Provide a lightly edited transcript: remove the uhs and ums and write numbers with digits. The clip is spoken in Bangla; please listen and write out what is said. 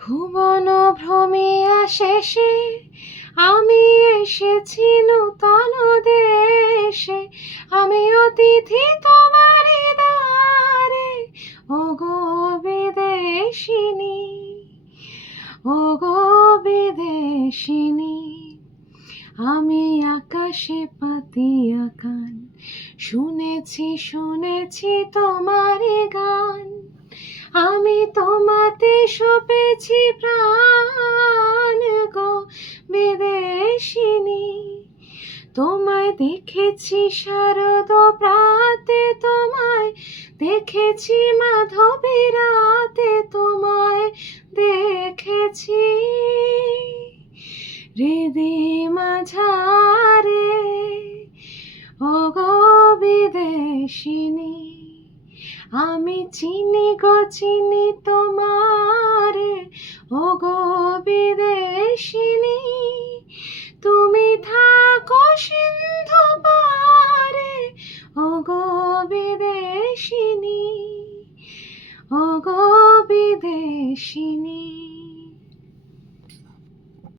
ভুবন ভ্রমিয়া শেষে আমি এসেছি নূতন দেশে, আমি অতিথি তোমারি দ্বারে, ওগো বিদেশিনী, ওগো বিদেশিনী। আমি আকাশে পাতিয়া কান, শুনেছি শুনেছি তোমারি গান, আমি তোমাতে সপেছি প্রাণ গো বিদেশিনী। তোমায় দেখেছি শারদ প্রাতে, তোমায় দেখেছি মাধবী রাতে, তোমায় দেখেছি হৃদি মাঝারে, ওগো বিদেশিনী। আমি চিনি গো চিনি তোমারে, ওগো বিদেশিনী। তুমি থাকো সিন্ধু পারে, ওগো বিদেশিনী, ওগো বিদেশিনী।